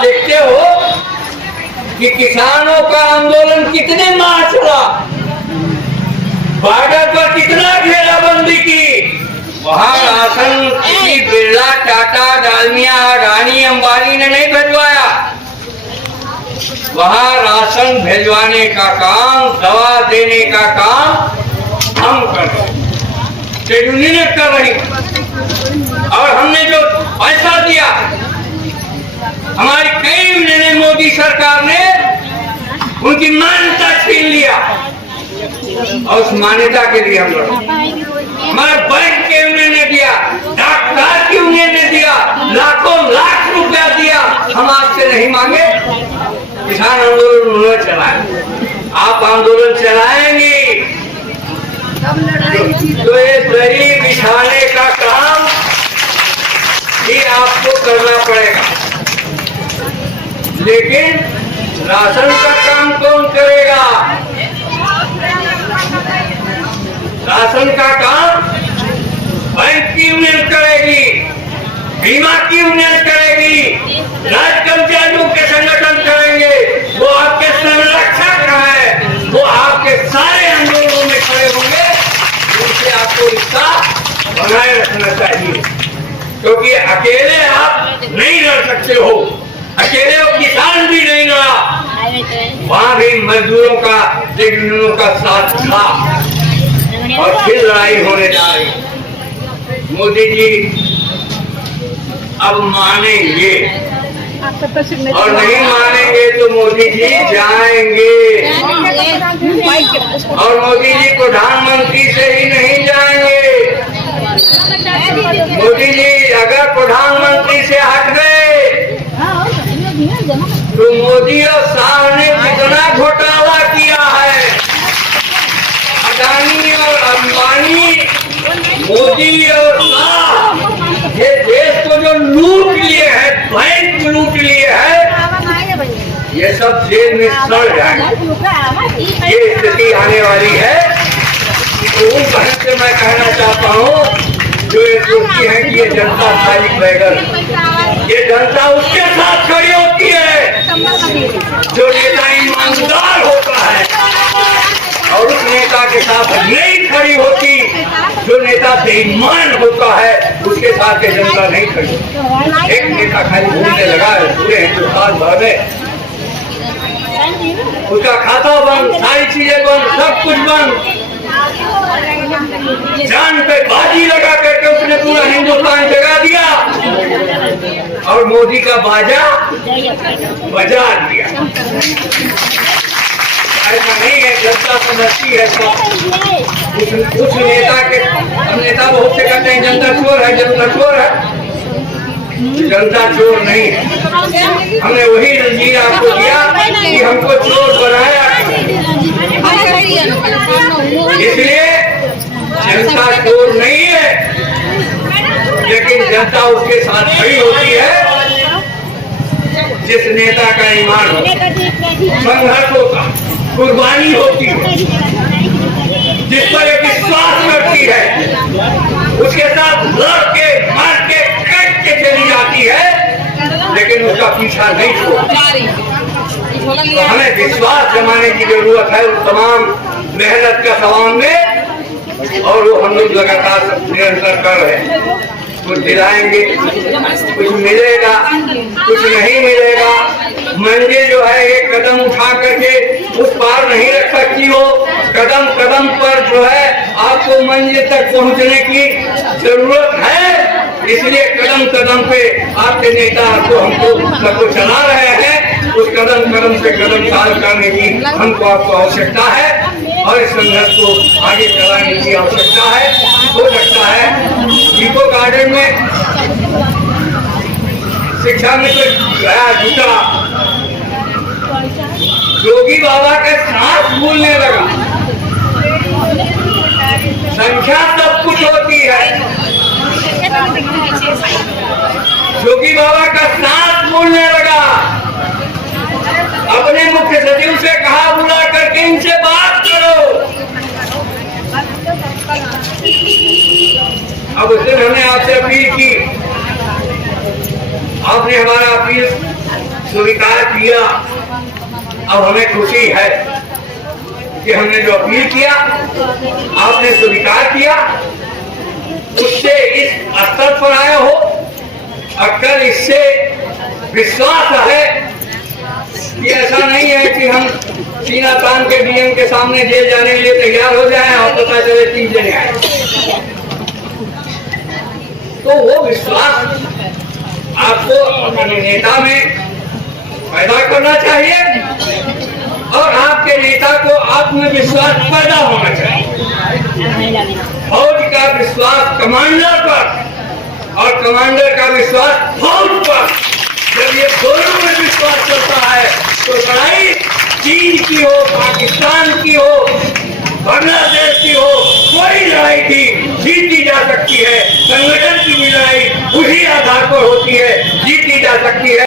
आप देखते हो कि किसानों का आंदोलन कितने माह चला, बॉर्डर पर कितना घेराबंदी की, वहां राशन किसी बिरला, टाटा, डालमिया, अडानी, अंबानी ने नहीं भिजवाया। वहां राशन भिजवाने का काम, दवा देने का काम हम कर रहे, ट्रेड यूनियन कर रही। और हमने जो पैसा दिया, हमारी कई यूनियन, मोदी सरकार ने उनकी मान्यता छीन लिया और उस मान्यता के लिए हम लड़े। हमारे बैंक के यूनियन ने दिया, डॉक्टर की यूनियन ने दिया, लाखों लाख रुपया दिया, हम आपसे नहीं मांगे। किसान आंदोलन उन्होंने चलाया, आप आंदोलन चलाएंगे तो ये दरी बिछाने का काम भी आपको करना पड़ेगा, लेकिन राशन का काम कौन करेगा? राशन का काम बैंक की यूनियन करेगी, बीमा की यूनियन करेगी, राज्य कर्मचारियों के संगठन करेंगे, वो आपके संरक्षक है, वो आपके सारे आंदोलनों में खड़े होंगे। उनसे आपको रिश्ता बनाए रखना चाहिए, क्योंकि अकेले आप नहीं लड़ सकते हो, अकेले वो किसान भी नहीं लड़ा, वहां भी मजदूरों का, यूनियनों का साथ था और फिर लड़ाई होने जा रही। मोदी जी अब मानेंगे और नहीं मानेंगे तो मोदी जी जाएंगे, और मोदी जी प्रधानमंत्री से ही नहीं जाएंगे। मोदी जी अगर प्रधानमंत्री से हट गए तो मोदी और शाह ने कितना घोटाला किया है, अडानी और अंबानी, मोदी और शाह, ये देश को जो लूट लिए हैं, बैंक लूट लिए हैं, ये सब जेल में सड़ जाएंगे। ये स्थिति आने वाली है। तो उन बहन से मैं कहना चाहता हूँ जो ये सोचती है कि ये जनता खाली बैगन, ये जनता उसके साथ खड़ी होती है जो नेता ईमानदार होता है, और उस नेता के साथ नहीं खड़ी होती जो नेता बेईमान होता है, उसके साथ ये जनता नहीं खड़ी। एक नेता खाली घूमने लगा है पूरे हिंदुस्तान भर में, उसका खाता बंद, सारी चीजें बंद, सब कुछ बंद, जान पे बाजी लगा करके उसने पूरा हिंदुस्तान जगा दिया और मोदी का बाजा बजा दिया। ऐसा नहीं है, जनता समझती है। कुछ नेता के, हम नेता बहुत से कहते हैं जनता चोर है, जनता चोर है, जनता चोर नहीं है। हमने वही रंजीर आपको दिया कि हमको चोर बनाया, इसलिए जनता चोर नहीं है, लेकिन जनता उसके साथ खड़ी होती है जिस नेता का ईमान हो, संघर्ष होता, कुर्बानी होती है, जिस पर एक विश्वास करती है, उसके साथ लड़ के, मार के, कट के चली जाती है, लेकिन उसका पीछा नहीं छोड़ती। तो हमें विश्वास जमाने की जरूरत है उस तमाम मेहनत का सवाल में, और वो हम लोग लगातार निरंतर कर रहे हैं। कुछ दिलाएंगे, कुछ मिलेगा, कुछ नहीं मिलेगा। मंजिल जो है एक कदम उठा करके उस पार नहीं रख सकती हो, कदम कदम पर जो है आपको मंजिल तक पहुंचने की जरूरत है। इसलिए कदम कदम पे आपके नेता हमको चला रहे हैं, उस कदम कदम पे कदम चाल करने की हमको आपको आवश्यकता है और इस संघर्ष को आगे चलाने की आवश्यकता है। हो सकता है इको गार्डन में शिक्षा में तो गया जुटा, योगी बाबा के साथ भूलने लगा। संख्या सब कुछ होती है, योगी बाबा का साथ भूलने लगा। अपने मुख्य सचिव से कहा बुला करके इनसे बात करो। अब उस दिन हमने आपसे अपील की, आपने हमारा अपील स्वीकार किया। अब हमें खुशी है कि हमने जो अपील किया आपने स्वीकार किया, उससे इस स्तर पर आया हो। अक्सर इससे विश्वास है कि ऐसा नहीं है कि हम सीना तान के डीएम के सामने जेल जाने के लिए तैयार हो जाएं और पता चले 3 जने आए। तो वो विश्वास आपको अपने नेता में पैदा करना चाहिए और आपके नेता को आत्मविश्वास पैदा होना चाहिए। फौज का विश्वास कमांडर पर और कमांडर का विश्वास फौज पर, जब ये दोनों में विश्वास चलता है तो लड़ाई चीन की हो, पाकिस्तान की हो, बांग्लादेश की हो, कोई लड़ाई थी जीती जा सकती है। संगठन की भी लड़ाई उसी आधार पर होती है, जीती जा सकती है।